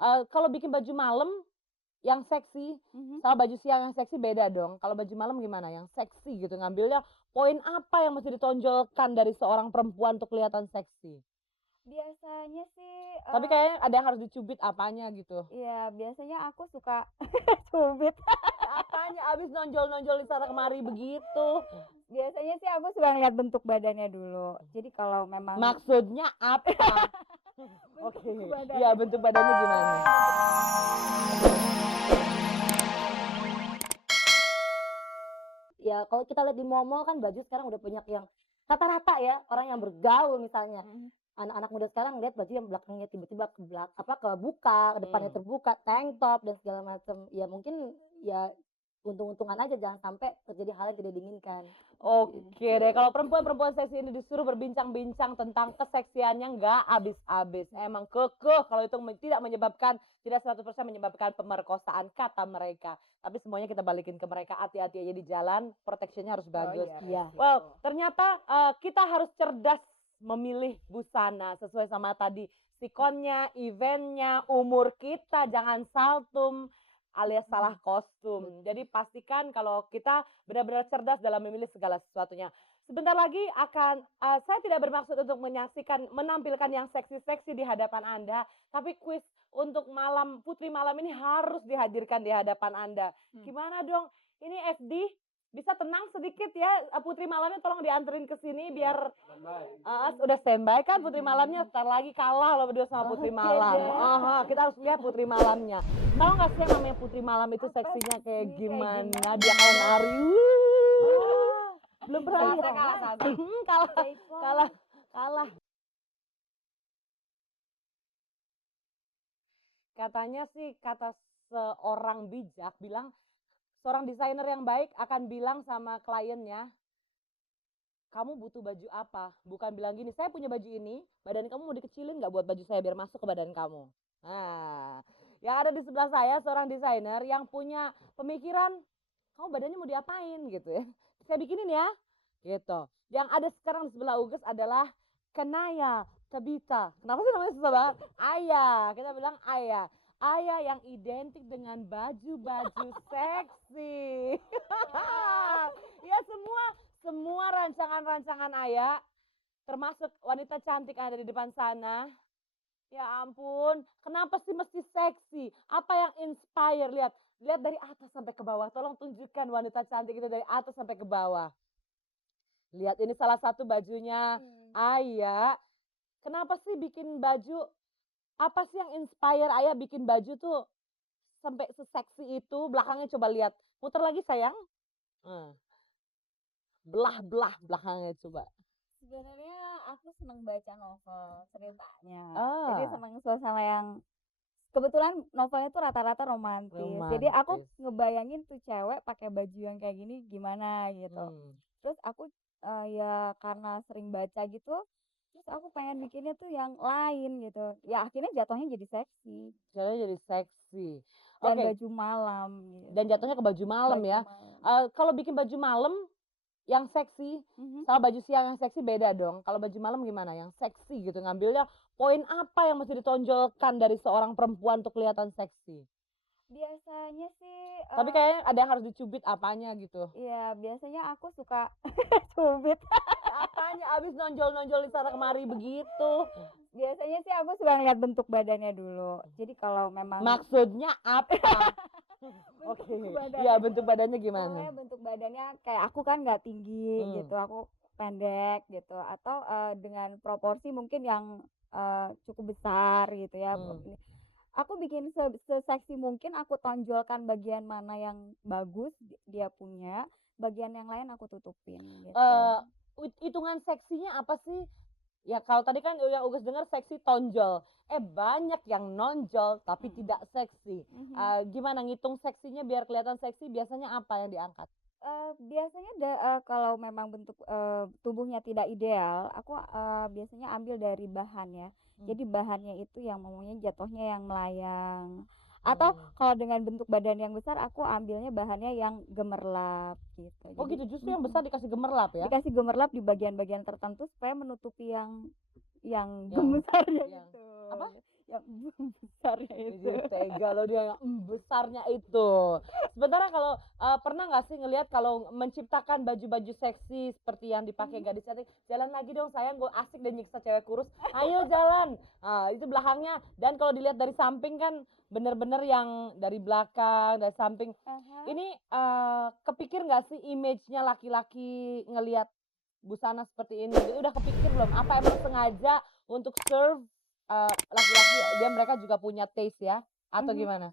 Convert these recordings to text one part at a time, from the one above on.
Kalau bikin baju malam yang seksi, sama baju siang yang seksi beda dong. Kalau baju malam gimana? Yang seksi gitu, ngambilnya poin apa yang mesti ditonjolkan dari seorang perempuan untuk kelihatan seksi? Biasanya sih, Tapi kayaknya ada yang harus dicubit apanya gitu. iya biasanya aku suka cubit. Apanya abis nonjol-nonjol di sana kemari begitu? Biasanya sih aku suka ngeliat bentuk badannya dulu. Jadi kalau memang Maksudnya apa? bentuk Oke, badannya iya bentuk badannya gimana? Ya kalau kita lihat di mall-mall kan baju sekarang udah banyak yang rata-rata ya, orang yang bergaul misalnya. mhm, Anak-anak muda sekarang lihat baju yang belakangnya tiba-tiba kebuka, depannya Hmm. terbuka, tank top dan segala macam. Ya mungkin ya untung-untungan aja jangan sampai terjadi hal yang tidak diinginkan. Oke deh, kalau perempuan-perempuan seksi ini disuruh berbincang-bincang tentang keseksiannya nggak habis-habis. Emang kekeh kalau itu tidak 100% menyebabkan pemerkosaan kata mereka. Tapi semuanya kita balikin ke mereka, hati-hati aja di jalan, protection-nya harus oh bagus. iya Iya. resiko. Well, ternyata kita harus cerdas memilih busana sesuai sama tadi sikonnya, eventnya, umur kita, jangan saltum alias salah kostum. Jadi pastikan kalau kita benar-benar cerdas dalam memilih segala sesuatunya. Sebentar lagi akan saya tidak bermaksud untuk menampilkan yang seksi-seksi di hadapan Anda, tapi kuis untuk malam Putri Malam ini harus dihadirkan di hadapan Anda. Gimana dong? Ini FD bisa tenang sedikit ya, Putri Malamnya tolong dianterin ke sini biar udah standby kan Putri Malamnya, entar lagi kalah loh berdua sama Putri Oke Malam. deh. Kita harus lihat Putri Malamnya. Tahu nggak sih yang namanya Putri Malam itu Apa seksinya sih, kayak kayak gimana? gimana? Dia kalau nari, belum pernah Saya lihat. kalah sama kalah, Keiko. kalah, kalah. Katanya sih kata seorang bijak bilang seorang desainer yang baik akan bilang sama kliennya, kamu butuh baju apa? Bukan bilang gini, saya punya baju ini, badan kamu mau dikecilin nggak buat baju saya biar masuk ke badan kamu. Nah, yang ada di sebelah saya seorang desainer yang punya pemikiran, kamu badannya mau diapain gitu ya. Saya bikinin ya, gitu. Yang ada sekarang di sebelah Uges adalah Kenaya Tabita. Kenapa sih namanya susah banget? Ayah, kita bilang ayah. Ayah yang identik dengan baju-baju seksi. Ya semua rancangan-rancangan Ayah, termasuk wanita cantik yang ada di depan sana. Ya ampun, kenapa sih mesti seksi? Apa yang inspire? Lihat, lihat dari atas sampai ke bawah. Tolong tunjukkan wanita cantik itu dari atas sampai ke bawah. Lihat ini salah satu bajunya Ayah. Kenapa sih bikin baju? Apa sih yang inspire Ayah bikin baju tuh sampai seseksi itu? Belakangnya coba lihat. Putar lagi sayang. Hmm. Belah-belah belakangnya coba. Sebenarnya aku seneng baca novel ceritanya. Jadi Ah, seneng suasana yang kebetulan novelnya tuh rata-rata romantis. Jadi aku romantis. ngebayangin tuh cewek pakai baju yang kayak gini gimana gitu. Hmm. Terus aku ya karena sering baca gitu, terus aku pengen bikinnya tuh yang lain gitu. Ya akhirnya jatuhnya jadi seksi Caranya jadi seksi. dan Oke, baju malam dan gitu. jatuhnya ke baju malam Baju ya. malam. Kalau bikin baju malam yang seksi Mhm. sama baju siang yang seksi beda dong. Kalau baju malam gimana? Yang seksi gitu, ngambilnya poin apa yang mesti ditonjolkan dari seorang perempuan untuk kelihatan seksi? Biasanya sih Tapi kayaknya ada yang harus dicubit apanya gitu. iya biasanya aku suka cubit. Apanya abis nonjol-nonjol di sana kemari begitu? Biasanya sih aku suka ngeliat bentuk badannya dulu. Jadi kalau memang Maksudnya apa? bentuk Oke, badannya, iya bentuk badannya gimana? soalnya bentuk badannya kayak aku kan nggak tinggi Hmm. gitu, aku pendek gitu, atau dengan proporsi mungkin yang cukup besar gitu ya. Hmm. Aku bikin seseksi mungkin, aku tonjolkan bagian mana yang bagus dia punya, bagian yang lain aku tutupin gitu. Eh, hitungan seksinya apa sih? Ya kalau tadi kan yang Ugas dengar seksi tonjol. Banyak yang nonjol tapi Mhm. tidak seksi. Mhm. Gimana ngitung seksinya biar kelihatan seksi biasanya apa yang diangkat? Biasanya kalau memang bentuk, tubuhnya tidak ideal, aku, biasanya ambil dari bahan ya. Hmm. Jadi bahannya itu yang maunya jatuhnya yang melayang, atau Hmm. kalau dengan bentuk badan yang besar aku ambilnya bahannya yang gemerlap gitu. Oh Jadi gitu, justru yang besar dikasih gemerlap ya? dikasih gemerlap di bagian-bagian tertentu supaya menutupi yang yang Yang besarnya yang itu. apa? Yang besarnya itu. Jadi tega loh dia yang besarnya itu. Sementara kalau pernah nggak sih ngelihat kalau menciptakan baju-baju seksi seperti yang dipakai gadis cantik, jalan lagi dong sayang, gue asik dan nyiksa cewek kurus, ayo jalan. Itu belakangnya. Dan kalau dilihat dari samping kan bener-bener yang dari belakang, dari samping. Aha. Ini kepikir nggak sih image-nya laki-laki ngelihat busana seperti ini? Jadi udah kepikir belum? Apa emang sengaja untuk serve laki-laki dia mereka juga punya taste ya? Atau Mhm. gimana?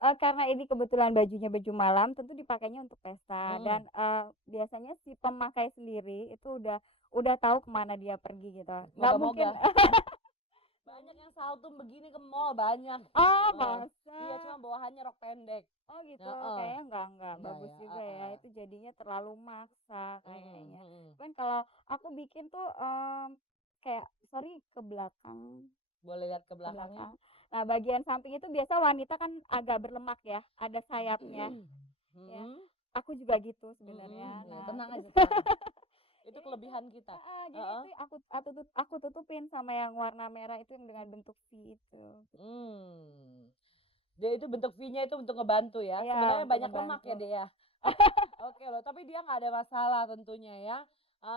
Karena ini kebetulan bajunya baju malam, tentu dipakainya untuk pesta Mhm. dan, biasanya si pemakai sendiri itu udah tahu kemana dia pergi gitu. Nggak mungkin Moga-moga. Banyak yang saltum begini ke mall, banyak. oh, Iya, masa? cuma bawahannya rok pendek. Oh gitu, Heeh. kayaknya enggak Enggak bagus ya? juga ya, Heeh. itu jadinya terlalu maksa Mhm, kayaknya. mhm. Cuman kalau aku bikin tuh, kayak sorry ke belakang Boleh lihat ke ke belakangnya? belakang. Nah, bagian samping itu biasa wanita kan agak berlemak ya, ada sayapnya ya. Mhm, Aku juga gitu mhm. sebenarnya. Ya, Nah, tenang terus aja, tenang aja. Itu jadi itu kelebihan kita. heeh, jadi Heeh. itu aku tutupin sama yang warna merah itu yang dengan bentuk V itu. Mmm. Dia itu bentuk V-nya itu untuk ngebantu ya? Iya, Sebenarnya untuk banyak lemak ngebantu. ya dia ya? Oke loh, tapi dia nggak ada masalah tentunya ya.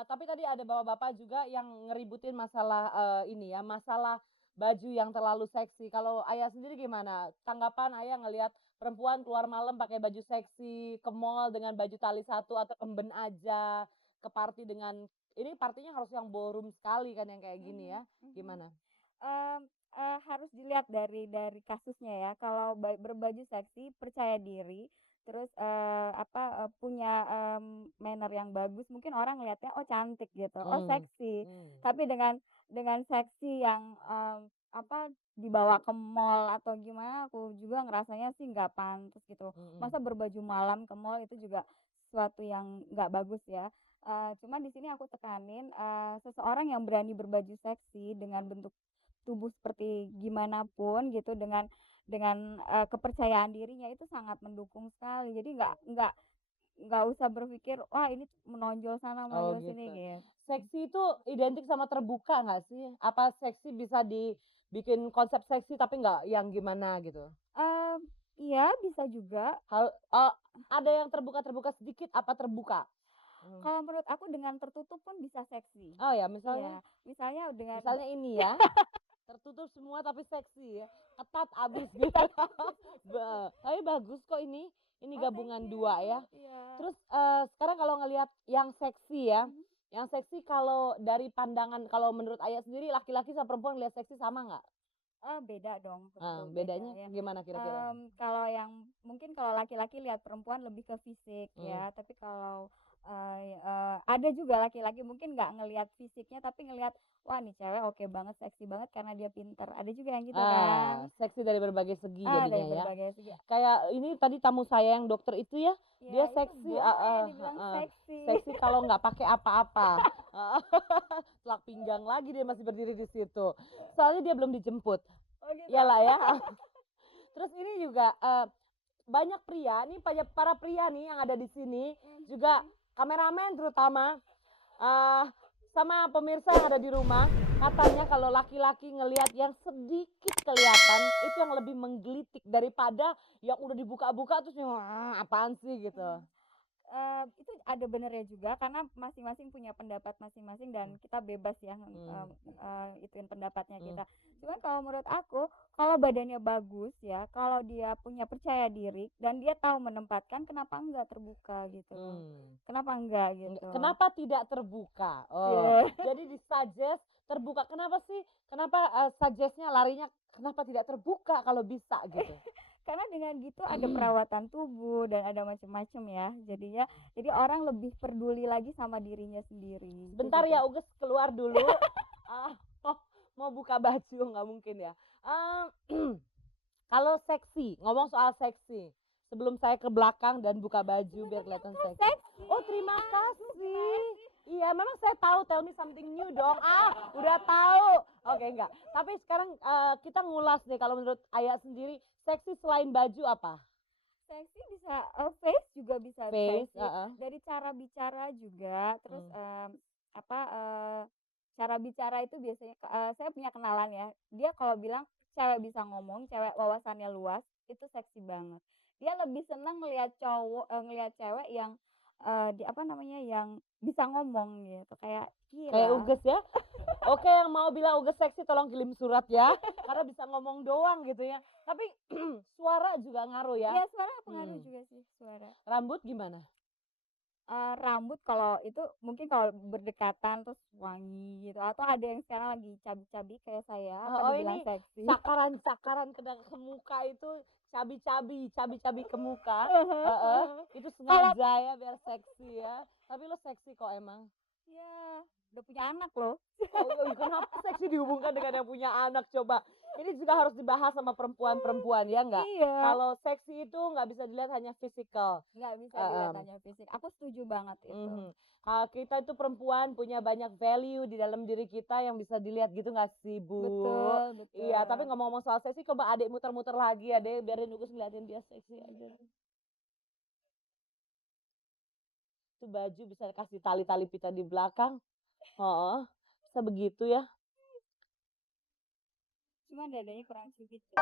Tapi tadi ada bapak-bapak juga yang ngeributin masalah, ini ya, masalah baju yang terlalu seksi. Kalau Ayah sendiri gimana? Tanggapan Ayah ngelihat perempuan keluar malam pakai baju seksi, ke mall dengan baju tali satu atau emben aja, ke party dengan ini partinya harus yang ballroom sekali kan yang kayak gini Mhm, ya, mhm. gimana? Mmm, harus dilihat dari kasusnya ya, kalau berbaju seksi, percaya diri, terus, punya, manner yang bagus, mungkin orang ngelihatnya, oh cantik gitu, oh Mmm, seksi. mmm, Tapi dengan seksi yang, dibawa ke mall atau gimana, aku juga ngerasanya sih nggak pantas gitu. mhm, Masa berbaju malam ke mall itu juga sesuatu yang nggak bagus ya. Cuma di sini aku tekanin, seseorang yang berani berbaju seksi dengan bentuk tubuh seperti gimana pun gitu dengan, kepercayaan dirinya itu sangat mendukung sekali. Jadi nggak usah berpikir, "Wah ini menonjol sana, oh menonjol sini," gitu. gitu. Seksi itu identik sama terbuka nggak sih? Apa seksi bisa dibikin konsep seksi tapi nggak yang gimana gitu? Mmm, iya bisa juga. Ada yang terbuka-terbuka sedikit apa terbuka? Mmm, Kalau menurut aku dengan tertutup pun bisa seksi. oh ya misalnya? Iya, misalnya dengan Misalnya ini ya, tertutup semua tapi seksi ya, ketat abis gitu. Tapi bagus kok ini oh thank gabungan you, 2 ya. iya. Terus, sekarang kalau ngelihat yang seksi ya, Mhm. yang seksi kalau dari pandangan kalau menurut Ayah sendiri laki-laki sama perempuan lihat seksi sama nggak? Oh beda dong, tentu beda Bedanya ya. gimana kira-kira? Kalau yang mungkin kalau laki-laki lihat perempuan lebih ke fisik Mmm, ya, tapi kalau, ada juga laki-laki mungkin nggak ngelihat fisiknya, tapi ngelihat, "Wah nih cewek oke banget, seksi banget karena dia pinter." Ada juga yang gitu kan. seksi dari berbagai segi Dari jadinya ya. berbagai segi. Kayak ini tadi tamu saya yang dokter itu ya, Ya dia itu seksi boleh dibilang heeh, seksi. seksi kalau nggak pakai apa-apa. Heeh, telak pinggang lagi dia masih berdiri di situ. Soalnya dia belum dijemput. Oh gitu? Iyalah ya. Terus ini juga, banyak pria nih para pria nih yang ada di sini, Mhm. juga kameramen terutama, eee, sama pemirsa yang ada di rumah, katanya kalau laki-laki ngelihat yang sedikit kelihatan, itu yang lebih menggelitik daripada yang udah dibuka-buka terus yang, apaan sih?" Gitu. Mhm. Itu ada benernya juga karena masing-masing punya pendapat masing-masing dan kita bebas ya, Mmm, ituin pendapatnya mmm, kita. Cuman kalau menurut aku, kalau badannya bagus ya, kalau dia punya percaya diri dan dia tahu menempatkan, kenapa enggak terbuka gitu loh. mmm. Kenapa enggak gitu. Kenapa tidak terbuka? Oh, Iya. jadi di-suggest terbuka. Kenapa sih? Kenapa, suggest-nya larinya kenapa tidak terbuka kalau bisa gitu? Karena dengan gitu ada perawatan tubuh dan ada macam-macam ya. Jadi orang lebih peduli lagi sama dirinya sendiri, kayak Sebentar gitu. ya Uges keluar dulu, mau mau buka baju nggak mungkin ya. Kalau seksi, ngomong soal seksi, sebelum saya ke belakang dan buka baju biar Sebenarnya kelihatan enggak seksi. seksi. Oh terima Aduh, kasih. gimana sih? Iya memang saya tahu, tell me something new dong. Udah tahu. Oke enggak. Tapi sekarang, kita ngulas deh kalau menurut Ayah sendiri, seksi selain baju apa? Seksi bisa, face juga bisa Face, seksi, dari cara bicara juga, terus, mmm, apa, cara bicara itu biasanya saya punya kenalan ya, dia kalau bilang cewek bisa ngomong, cewek wawasannya luas, itu seksi banget. Dia lebih senang ngelihat cewek yang, apa namanya, yang bisa ngomong gitu, kayak Kayak gila. Uges ya. Oke, yang mau bilang Uges seksi tolong kirim surat ya, karena bisa ngomong doang gitu ya. Tapi suara juga ngaruh ya. Iya, suara pengaruh Hmm. juga sih, suara. Rambut gimana? Rambut kalau itu mungkin kalau berdekatan terus wangi gitu, atau ada yang sekarang lagi cabi-cabi kayak saya, apa Oh dibilang ini seksi. cakaran-cakaran ke muka itu cabi-cabi ke muka. Itu Kalau sengaja ya biar seksi ya. Tapi lo seksi kok emang. ya, udah punya anak loh. Oh, kenapa seksi dihubungkan dengan yang punya anak coba? Ini juga harus dibahas sama perempuan-perempuan ya nggak? Iya, Kalau seksi itu nggak bisa dilihat hanya fisikal. nggak bisa dilihat hanya fisik. Aku setuju banget itu. Mhm. Kita itu perempuan punya banyak value di dalam diri kita yang bisa dilihat gitu nggak sih, Bu? Betul, Iya, tapi betul. ngomong-ngomong soal seksi, coba adek muter-muter lagi, adek biarin Ugus ngeliatin dia seksi aja. Itu baju bisa kasih tali-tali pita di belakang. Heeh, bisa begitu ya. Cuma dadanya kurang cubit. Ya.